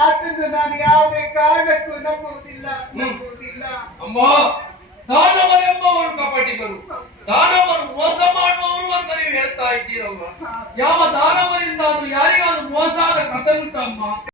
ಮಾತನ್ನು ನಾನು ಯಾವುದೇ ಕಾರಣಕ್ಕೂ ನಂಬುವುದಿಲ್ಲ. ಅಮ್ಮ, ದಾನವರೆಂಬವರು ಕಪಟಿಗಳು, ದಾನವರು ಮೋಸ ಮಾಡುವವರು ಅಂತ ನೀವು ಹೇಳ್ತಾ ಇದ್ದೀರಲ್ವ? ಯಾವ ದಾನವರಿಂದಾದ್ರೂ ಯಾರಿಗಾದ್ರೂ ಮೋಸ ಆದ ಕಥೆ ಉಂಟಮ್ಮ?